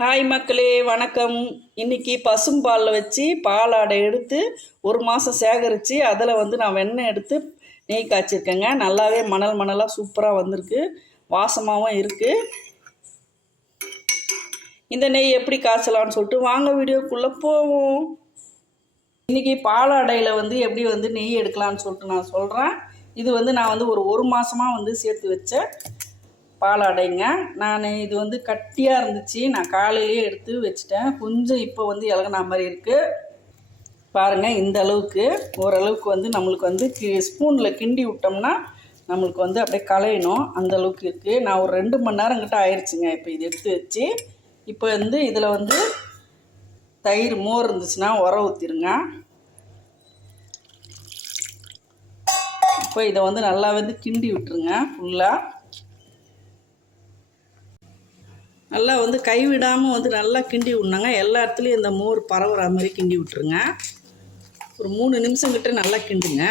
Hi மக்களே வணக்கம். இன்றைக்கி பசும்பாலில் வச்சு பாலாடை எடுத்து ஒரு மாதம் சேகரித்து அதில் வந்து நான் வெண்ணெய் எடுத்து நெய் காய்ச்சிருக்கேங்க. நல்லாவே மணல் மணலாக சூப்பராக வந்திருக்கு. வாசமாகவும் இருக்குது இந்த நெய் எப்படி காய்ச்சலான்னு சொல்லிட்டு வாங்க வீடியோக்குள்ளே போவோம். இன்றைக்கி பாலாடையில் வந்து எப்படி வந்து நெய் எடுக்கலான்னு சொல்லிட்டு நான் சொல்கிறேன் இது வந்து நான் வந்து ஒரு ஒரு மாதமாக வந்து சேர்த்து வச்சேன். பாலாடைங்க நான் இது வந்து கட்டியாக இருந்துச்சு. நான் காலையிலேயே எடுத்து வச்சுட்டேன். கொஞ்சம் இப்போ வந்து இலகுனா மாதிரி இருக்குது பாருங்கள் இந்த அளவுக்கு. ஓரளவுக்கு வந்து நம்மளுக்கு வந்து கி ஸ்பூனில் கிண்டி விட்டோம்னா நம்மளுக்கு வந்து அப்படியே களையணும். அந்த அளவுக்கு இருக்குது நான் ஒரு ரெண்டு மணி நேரம் கிட்ட ஆயிடுச்சுங்க இப்போ இது எடுத்து வச்சு. இப்போ வந்து இதில் வந்து தயிர் மோர் இருந்துச்சுன்னா உர ஊற்றிருங்க இப்போ இதை வந்து நல்லா வந்து கிண்டி விட்டுருங்க. ஃபுல்லாக நல்லா வந்து கைவிடாமல் வந்து நல்லா கிண்டி விட்னாங்க எல்லா இடத்துலையும் இந்த மோர் பரவுற மாதிரி கிண்டி விட்டுருங்க. ஒரு மூணு நிமிஷம் கிட்ட நல்லா கிண்டுங்க.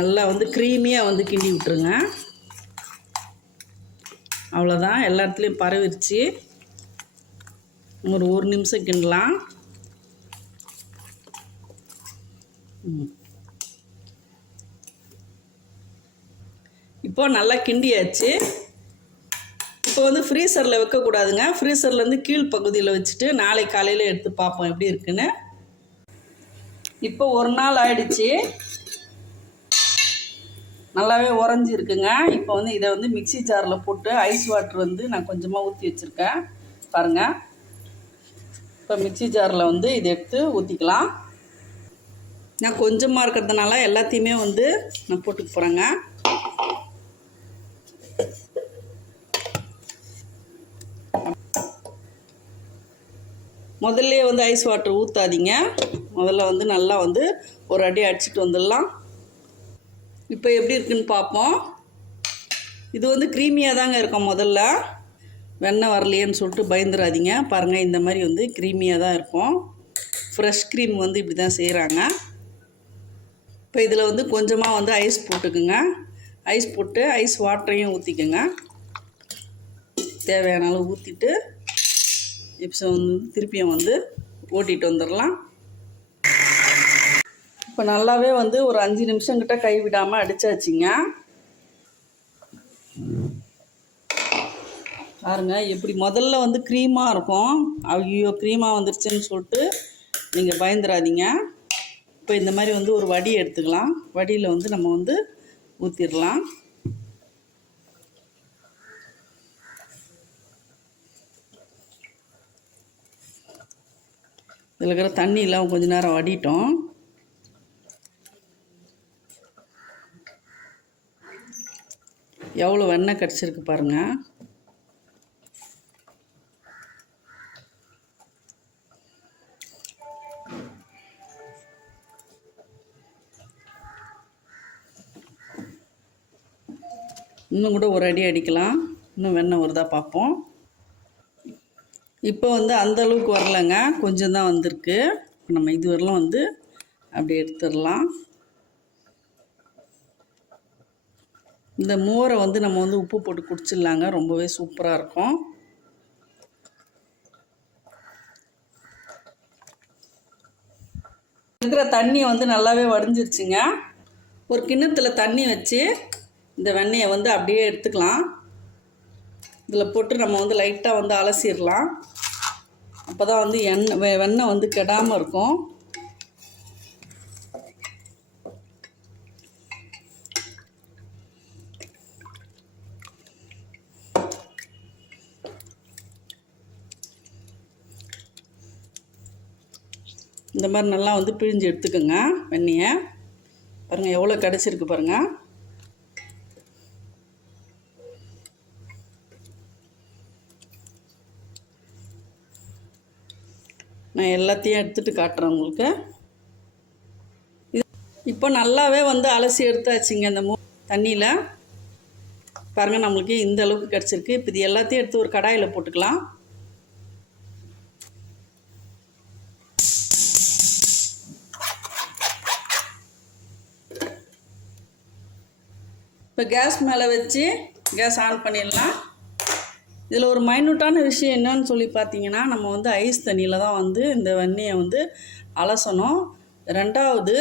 நல்லா வந்து க்ரீமியாக வந்து கிண்டி விட்டுருங்க. அவ்வளோதான் எல்லா இடத்துலையும் பரவிருச்சு. ஒரு ஒரு நிமிஷம் கிண்டலாம். இப்போ நல்லா கிண்டியாச்சு. இப்போ வந்து ஃப்ரீசரில் வைக்கக்கூடாதுங்க. ஃப்ரீசர்லேருந்து கீழ் பகுதியில் வச்சுட்டு நாளை காலையில் எடுத்து பார்ப்போம் எப்படி இருக்குன்னு. இப்போ ஒரு நாள் ஆயிடுச்சு. நல்லாவே உறைஞ்சி இருக்குங்க இப்போ வந்து இதை வந்து மிக்சி ஜாரில் போட்டு ஐஸ் வாட்டர் வந்து நான் கொஞ்சமாக ஊற்றி வச்சுருக்கேன். பாருங்கள் இப்போ மிக்சி ஜாரில் வந்து இதை எடுத்து ஊற்றிக்கலாம் நான் கொஞ்சமாக இருக்கிறதுனால எல்லாத்தையுமே வந்து நான் போட்டுக்க போகிறேங்க முதல்ல வந்து ஐஸ் வாட்டர் ஊற்றாதீங்க முதல்ல வந்து நல்லா வந்து ஒரு அடி அடிச்சுட்டு வந்துடலாம். இப்போ எப்படி இருக்குன்னு பார்ப்போம். இது வந்து க்ரீமியாக தாங்க இருக்கும் முதல்ல. வெண்ணெய் வரலையேன்னு சொல்லிட்டு பயந்துடாதீங்க. பாருங்கள் இந்த மாதிரி வந்து க்ரீமியாக தான் இருக்கும். ஃப்ரெஷ் க்ரீம் வந்து இப்படி தான் செய்கிறாங்க இப்போ இதில் வந்து கொஞ்சமாக வந்து ஐஸ் போட்டுக்குங்க. ஐஸ் போட்டு ஐஸ் வாட்டரையும் ஊற்றிக்கோங்க தேவையான அளவு ஊற்றிட்டு இப்போ வந்து திருப்பியும் வந்து ஓட்டிகிட்டு வந்துடலாம். இப்போ நல்லாவே வந்து ஒரு அஞ்சு நிமிஷம் கிட்ட கை விடாமல் அடித்தாச்சிங்க பாருங்க எப்படி முதல்ல வந்து க்ரீமாக இருக்கும். ஐயோ க்ரீமாக வந்துருச்சுன்னு சொல்லிட்டு நீங்கள் பயந்துடாதீங்க. இப்போ இந்த மாதிரி வந்து ஒரு வடி எடுத்துக்கலாம். வடியில் வந்து நம்ம வந்து ஊற்றிடலாம் இதில் இருக்கிற தண்ணியெலாம் கொஞ்ச நேரம் வடிட்டோம். எவ்வளோ வெண்ணெய் கிடச்சிருக்கு பாருங்கள் இன்னும் கூட ஒரு அடி அடிக்கலாம். இன்னும் வெண்ணெய் வருதா பார்ப்போம். இப்போ வந்து அந்தளவுக்கு வரலைங்க. கொஞ்சம் தான் வந்திருக்கு. நம்ம இது வரலாம் வந்து அப்படி எடுத்துடலாம். இந்த மோரை வந்து நம்ம வந்து உப்பு போட்டு குடிச்சிடலாங்க. ரொம்பவே சூப்பராக இருக்கும். இருக்கிற தண்ணி வந்து நல்லாவே வடிஞ்சிருச்சுங்க. ஒரு கிண்ணத்தில் தண்ணி வச்சு இந்த வெண்ணெயை வந்து அப்படியே எடுத்துக்கலாம். இதில் போட்டு நம்ம வந்து லைட்டாக வந்து அலசிடலாம். அப்போ தான் வந்து எண்ணெய் வெ வெண்ணெய் வந்து கெடாமல் இருக்கும். இந்த மாதிரி நல்லா வந்து பிழிஞ்சு எடுத்துக்கோங்க வெண்ணெயை. பாருங்கள் எவ்வளோ கிடச்சிருக்கு பாருங்கள் நான் எல்லாத்தையும் எடுத்துகிட்டு காட்டுறேன் உங்களுக்கு. இது இப்போ நல்லாவே வந்து அலசி எடுத்தாச்சுங்க அந்த மூ தண்ணியில். பாருங்கள் நம்மளுக்கு இந்த அளவுக்கு கிடச்சிருக்கு. இப்போ இது எல்லாத்தையும் எடுத்து ஒரு கடாயில் போட்டுக்கலாம். இப்போ கேஸ் மேலே வச்சு கேஸ் ஆன் பண்ணிடலாம். இதில் ஒரு மைன்யூட்டான விஷயம் என்னன்னு சொல்லி பார்த்தீங்கன்னா நம்ம வந்து ஐஸ் தண்ணியில் தான் வந்து இந்த வெண்ணெயை வந்து அலசணும். ரெண்டாவது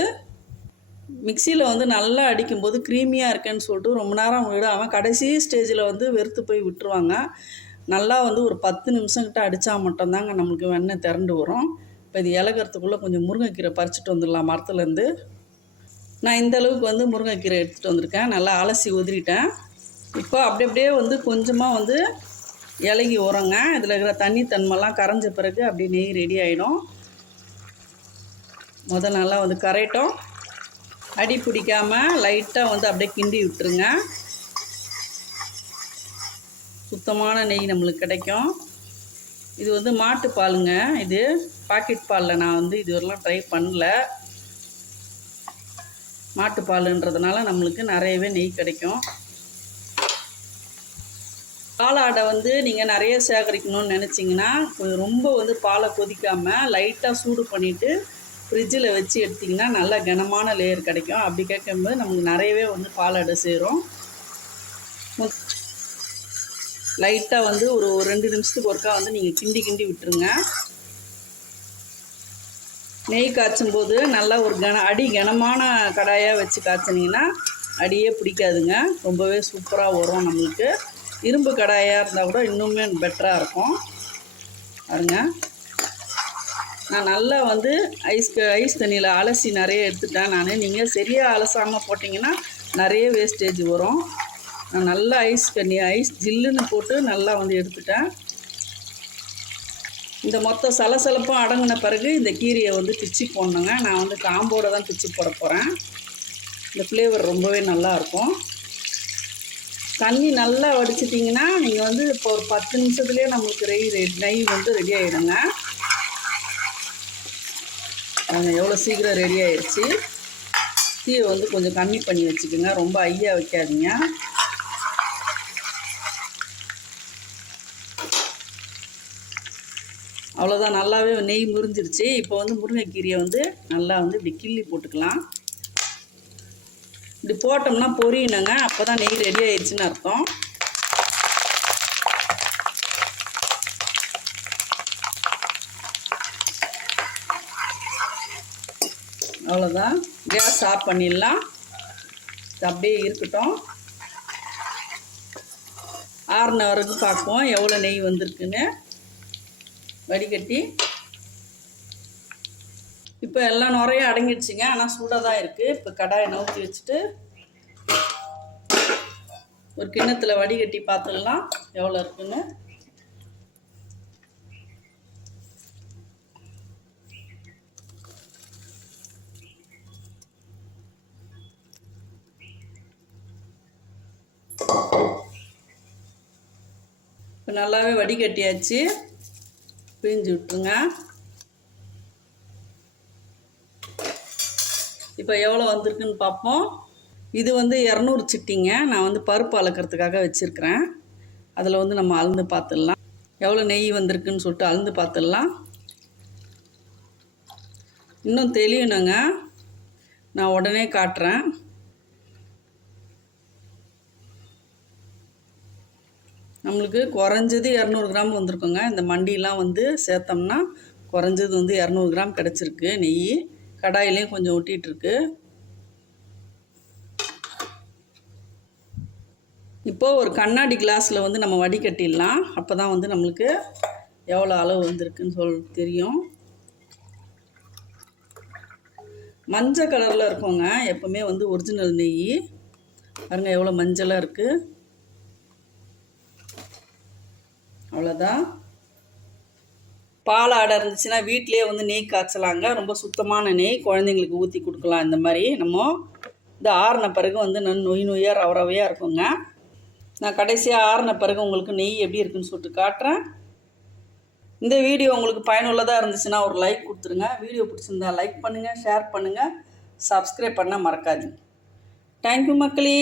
மிக்சியில் வந்து நல்லா அடிக்கும்போது க்ரீமியாக இருக்கேன்னு சொல்லிட்டு ரொம்ப நேரம் விடாமல் கடைசி ஸ்டேஜில் வந்து வெறுத்து போய் விட்டுருவாங்க. நல்லா வந்து ஒரு பத்து நிமிஷம்கிட்ட அடித்தா மட்டும்தாங்க நம்மளுக்கு வெண்ணெய் திரண்டு வரும். இப்போ இது இலகிறதுக்குள்ளே கொஞ்சம் முருங்கைக்கீரை பறிச்சுட்டு வந்துடலாம் மரத்துலேருந்து. நான் இந்த அளவுக்கு வந்து முருங்கைக்கீரை எடுத்துகிட்டு வந்திருக்கேன். நல்லா அலசி உதிரிட்டேன். இப்போ அப்படி அப்படியே வந்து கொஞ்சமாக வந்து இலகி உரங்க. இதில் இருக்கிற தண்ணி தன்மைலாம் கரைஞ்ச பிறகு அப்படியே நெய் ரெடி ஆகிடும் முதல் நல்லா வந்து கரையட்டும். அடி பிடிக்காமல் லைட்டாக வந்து அப்படியே கிண்டி விட்டுருங்க. சுத்தமான நெய் நம்மளுக்கு கிடைக்கும். இது வந்து மாட்டு பாலுங்க. இது பாக்கெட் பாலில் நான் வந்து இதுவரெல்லாம் ட்ரை பண்ணல. மாட்டு பாலுன்றதுனால நம்மளுக்கு நிறையவே நெய் கிடைக்கும். பாலாடை வந்து நீங்கள் நிறைய சேகரிக்கணும்னு நினச்சிங்கன்னா கொஞ்சம் ரொம்ப வந்து பாலை கொதிக்காமல் லைட்டாக சூடு பண்ணிவிட்டு ஃப்ரிட்ஜில் வச்சு எடுத்திங்கன்னா நல்ல கனமான லேயர் கிடைக்கும். அப்படி கேட்கும்போது நமக்கு நிறையவே வந்து பாலாடை சேரும். லைட்டாக வந்து ஒரு ஒரு ரெண்டு நிமிஷத்துக்கு ஒருக்கா வந்து நீங்கள் கிண்டி கிண்டி விட்டுருங்க. நெய் காய்ச்சும் போது நல்லா ஒரு கன அடி கனமான கடாயாக வச்சு காய்ச்சினிங்கன்னா அடியே பிடிக்காதுங்க. ரொம்பவே சூப்பராக வரும் நம்மளுக்கு. இரும்பு கடாயாக இருந்தால் கூட இன்னுமே பெட்டராக இருக்கும். பாருங்க. நான் நல்லா வந்து ஐஸ் ஐஸ் தண்ணியில் அலசி நிறைய எடுத்துட்டேன் நான். நீங்கள் சரியாக அலசாமல் போட்டிங்கன்னா நிறைய வேஸ்டேஜ் வரும். நான் நல்லா ஐஸ் தண்ணி ஐஸ் ஜில்லுன்னு போட்டு நல்லா வந்து எடுத்துட்டேன். இந்த மொத்த சலசலப்பும் அடங்கின பிறகு இந்த கீரையை வந்து பிச்சு போடணுங்க. நான் வந்து காம்போடு தான் பிச்சு போட போகிறேன் இந்த ஃப்ளேவர் ரொம்பவே நல்லாயிருக்கும் தண்ணி நல்லா வடிச்சிட்டிங்கன்னா நீங்கள் வந்து இப்போ ஒரு பத்து நிமிஷத்துலேயே நம்மளுக்கு ரெய் நெய் வந்து ரெடி ஆகிடுங்க அது எவ்வளோ சீக்கிரம் ரெடி ஆயிடுச்சு. தீயை வந்து கொஞ்சம் கம்மி பண்ணி வச்சுக்கோங்க. ரொம்ப ஐயா வைக்காதீங்க. அவ்வளோதான் நல்லாவே நெய் முறிஞ்சிருச்சு. இப்போ வந்து முருங்கைக்கீரையை வந்து நல்லா வந்து இப்படி கிள்ளி போட்டுக்கலாம். இப்படி போட்டோம்னா பொரியணுங்க. அப்போ தான் நெய் ரெடி ஆயிடுச்சுன்னு அர்த்தம். அவ்வளோதான் கேஸ் ஆஃப் பண்ணிடலாம். அப்படியே இருக்கட்டும். ஆறுன வரைக்கும் பார்ப்போம். எவ்வளோ நெய் வந்திருக்குன்னு. வடிகட்டி. இப்போ எல்லாம் நிறைய அடங்கிடுச்சுங்க. ஆனால் சூடாக தான் இருக்குது இப்போ கடாயை நவுத்தி வச்சுட்டு ஒரு கிண்ணத்தில் வடிகட்டி பார்த்துடலாம் எவ்வளோ இருக்குன்னு? இப்போ நல்லாவே வடிகட்டியாச்சு. பிழிஞ்சு விட்டுருங்க. இப்போ எவ்வளோ வந்திருக்குன்னு பார்ப்போம். இது வந்து இரநூறு சிட்டிங்க. நான் வந்து பருப்பு அளக்கிறதுக்காக வச்சுருக்கிறேன். அதில் வந்து நம்ம அளந்து பார்த்துடலாம். எவ்வளோ நெய் வந்திருக்குன்னு சொல்லிட்டு அளந்து பார்த்துடலாம். இன்னும் தெளியணுங்க. நான் உடனே காட்டுறேன். நம்மளுக்கு குறைஞ்சது இரநூறு கிராம் வந்திருக்குங்க. இந்த மண்டியெலாம் வந்து சேர்த்தோம்னா குறைஞ்சது வந்து இரநூறு கிராம் கிடச்சிருக்கு நெய். கடாயிலையும் கொஞ்சம் ஒட்டிகிட்ருக்கு இப்போது ஒரு கண்ணாடி கிளாஸில் வந்து நம்ம வடிகட்டிடலாம். அப்போ தான் வந்து நம்மளுக்கு எவ்வளோ அளவு வந்திருக்குன்னு சொல் தெரியும். மஞ்சள் கலரில் இருக்கோங்க. எப்போவுமே வந்து ஒரிஜினல் நெய். பாருங்கள் எவ்வளோ மஞ்சளாக இருக்குது அவ்வளோதான் பால் ஆடை இருந்துச்சுன்னா வீட்டிலே வந்து நெய் காய்ச்சலாங்க. ரொம்ப சுத்தமான நெய். குழந்தைங்களுக்கு ஊற்றி கொடுக்கலாம் இந்த மாதிரி. நம்ம இந்த ஆறின பிறகு வந்து நன் நொய் நொய்யாக ரவ ரவையாக இருக்குங்க. நான் கடைசியாக ஆறின பிறகு உங்களுக்கு நெய் எப்படி இருக்குன்னு சொல்லிட்டு காட்டுறேன். இந்த வீடியோ உங்களுக்கு பயனுள்ளதாக இருந்துச்சுன்னா ஒரு லைக் கொடுத்துருங்க. வீடியோ பிடிச்சிருந்தா லைக் பண்ணுங்கள் ஷேர் பண்ணுங்கள் சப்ஸ்கிரைப் பண்ண மறக்காதீங்க. தேங்க்யூ மக்களே.